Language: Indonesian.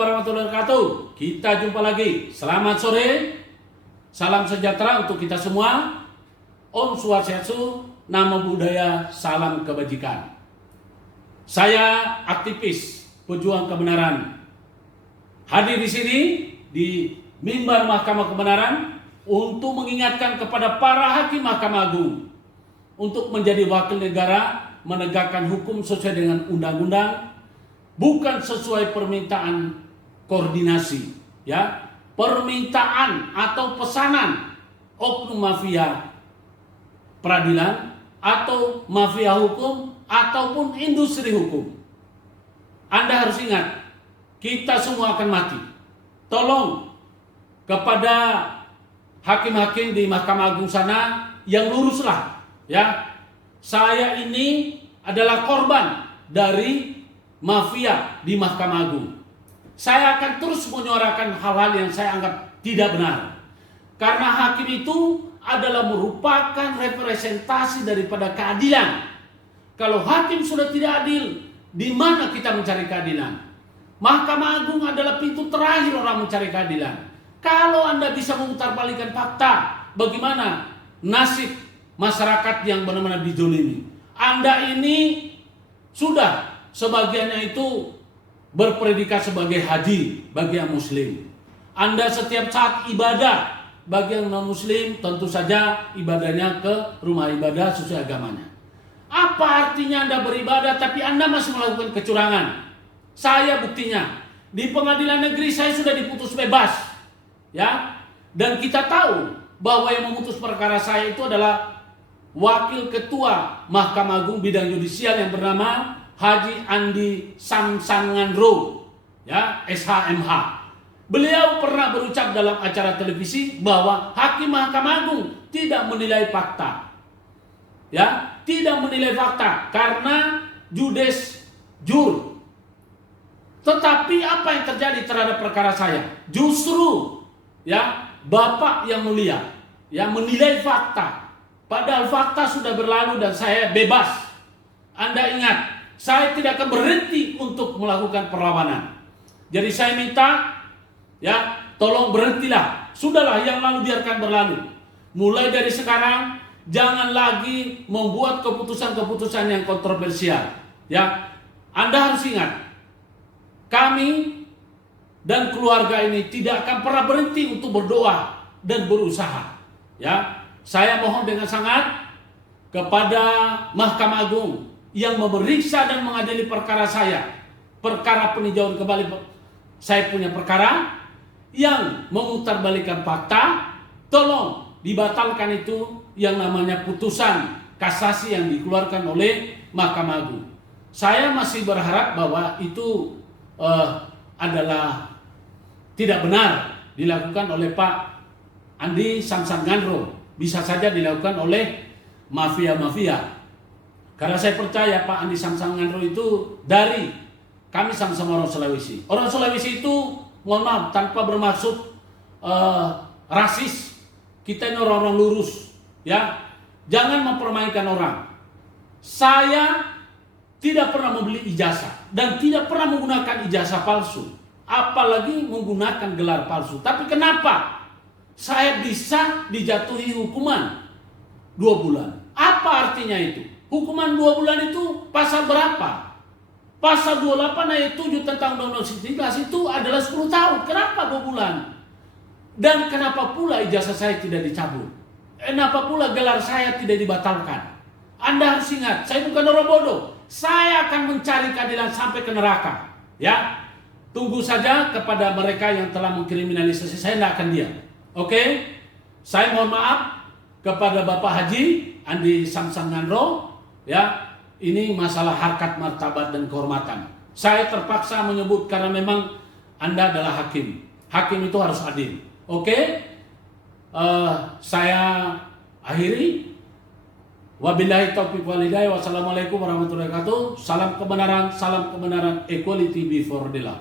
warahmatullahi wabarakatuh. Kita jumpa lagi. Selamat sore. Salam sejahtera untuk kita semua. Om Swastiastu, Namo Buddhaya, salam kebajikan. Saya aktivis pejuang kebenaran. Hadir di sini di mimbar Mahkamah Kebenaran untuk mengingatkan kepada para hakim Mahkamah Agung untuk menjadi wakil negara, menegakkan hukum sesuai dengan undang-undang, bukan sesuai permintaan koordinasi, ya, permintaan atau pesanan oknum mafia peradilan atau mafia hukum ataupun industri hukum. Anda harus ingat, kita semua akan mati. Tolong kepada hakim-hakim di Mahkamah Agung sana yang luruslah, ya. Saya ini adalah korban dari mafia di Mahkamah Agung. Saya akan terus menyuarakan hal-hal yang saya anggap tidak benar. Karena hakim itu adalah merupakan representasi daripada keadilan. Kalau hakim sudah tidak adil, di mana kita mencari keadilan? Mahkamah Agung adalah pintu terakhir orang mencari keadilan. Kalau Anda bisa memutarbalikkan fakta, bagaimana nasib masyarakat yang benar-benar dizolimi? Anda ini sudah sebagiannya itu berpredikat sebagai haji bagi yang muslim. Anda setiap saat ibadah, bagi yang non muslim tentu saja ibadahnya ke rumah ibadah sesuai agamanya. Apa artinya Anda beribadah tapi Anda masih melakukan kecurangan? Saya buktinya, di pengadilan negeri saya sudah diputus bebas, ya. Dan kita tahu bahwa yang memutus perkara saya itu adalah Wakil Ketua Mahkamah Agung Bidang Yudisial yang bernama Haji Andi Samsangandro, ya, SHMH. Beliau pernah berucap dalam acara televisi bahwa hakim Mahkamah Agung tidak menilai fakta, ya, tidak menilai fakta karena judes jur. Tetapi apa yang terjadi terhadap perkara saya? Justru, ya, Bapak yang mulia, yang menilai fakta. Padahal fakta sudah berlalu dan saya bebas. Anda ingat, saya tidak akan berhenti untuk melakukan perlawanan. Jadi saya minta, ya, tolong berhentilah. Sudahlah, yang lalu biarkan berlalu. Mulai dari sekarang, jangan lagi membuat keputusan-keputusan yang kontroversial. Ya, Anda harus ingat, kami dan keluarga ini tidak akan pernah berhenti untuk berdoa dan berusaha. Ya, saya mohon dengan sangat kepada Mahkamah Agung yang memeriksa dan mengadili perkara saya, perkara peninjauan kembali saya punya perkara yang memutarbalikkan fakta, tolong dibatalkan itu yang namanya putusan kasasi yang dikeluarkan oleh Mahkamah Agung. Saya masih berharap bahwa itu adalah tidak benar dilakukan oleh Pak Andi Samsangandro. Bisa saja dilakukan oleh mafia-mafia. Karena saya percaya Pak Andi Samsangandro itu dari kami sama-sama orang Sulawesi. Orang Sulawesi itu, mohon maaf, tanpa bermaksud rasis. Kita ini orang-orang lurus, ya. Jangan mempermainkan orang. Saya tidak pernah membeli ijazah dan tidak pernah menggunakan ijazah palsu, apalagi menggunakan gelar palsu. Tapi kenapa saya bisa dijatuhi hukuman 2 bulan? Apa artinya itu? Hukuman 2 bulan itu pasal berapa? Pasal 28 ayat 7 tentang Undang-Undang 19 itu adalah 10 tahun. Kenapa 2 bulan? Dan kenapa pula ijazah saya tidak dicabut? Kenapa pula gelar saya tidak dibatalkan? Anda harus ingat, saya bukan orang bodoh. Saya akan mencari keadilan sampai ke neraka. Ya, tunggu saja kepada mereka yang telah mengkriminalisasi saya, tidak akan diam. Oke, saya mohon maaf kepada Bapak Haji Andi Samsangandro, ya, ini masalah harkat, martabat, dan kehormatan. Saya terpaksa menyebut karena memang Anda adalah hakim. Hakim itu harus adil. Oke, saya akhiri. Wabillahi taufiq wal hidayah. Wassalamualaikum warahmatullahi wabarakatuh. Salam kebenaran, equality before the law.